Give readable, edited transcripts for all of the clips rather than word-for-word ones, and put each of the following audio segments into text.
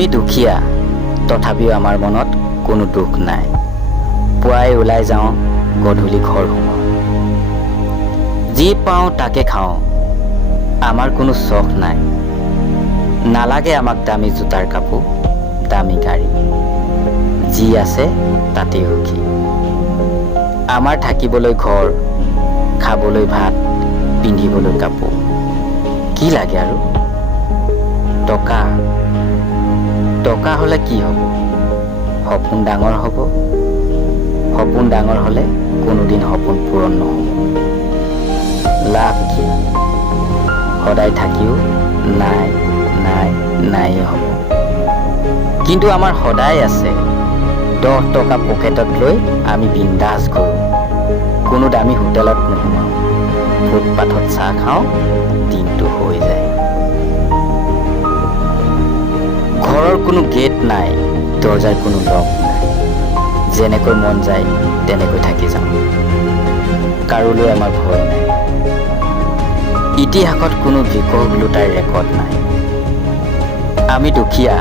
আমি দুখীয়া, তথাপিও আমাৰ মনত কোনো দুখ নাই। পুৱাই ওলাই যাওঁ, গধূলি ঘৰ সোমাওঁ। যি পাওঁ তাকে খাওঁ, আমাৰ কোনো চখ নাই। নালাগে আমাক দামী জোতাৰ কাপোৰ, দামী গাড়ী। যি আছে তাতেই সুখী। আমাৰ থাকিবলৈ ঘৰ, খাবলৈ ভাত, পিন্ধিবলৈ কাপোৰ। কি লাগে আৰু? টকা টকা হ'লে কি হ'ব? সপোন ডাঙৰ হ'ব। সপোন ডাঙৰ হ'লে কোনোদিন সপোন পূৰণ নহ'ব। লাভ কি? সদায় থাকিও নাই নাই নাইয়ে হ'ব। কিন্তু আমাৰ সদায় আছে। 10 টকা পকেটত লৈ আমি বিন্দাছ কৰোঁ। কোনো দামী হোটেলত নোসোমাওঁ। ফুটপাথত চাহ খাওঁ, দিনটো হৈ যায়। ঘৰৰ কোনো গেট নাই, দৰজাৰ কোনো লক নাই। যেনেকৈ মন যায় তেনেকৈ থাকি যাওঁ। কাৰোলৈ আমাৰ ভয় নাই। ইতিহাসত কোনো বিকশ লোটাৰ ৰেকৰ্ড নাই। আমি দুখীয়া,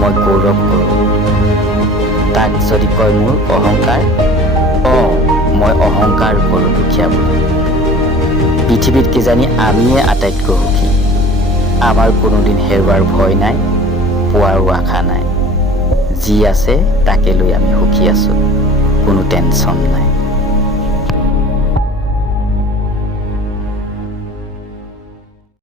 মই গৌৰৱ কৰোঁ। তাক যদি কয় মোৰ অহংকাৰ, মই অহংকাৰ কৰোঁ দুখীয়া বুলি। পৃথিৱীত কিজানি আমিয়ে আটাইতকৈ সুখী। আমাৰ কোনোদিন হেৰুৱাৰ ভয় নাই, পোৱাৰো আশা নাই। যি আছে তাকে লৈ আমি সুখী আছোঁ, কোনো টেনশ্যন নাই।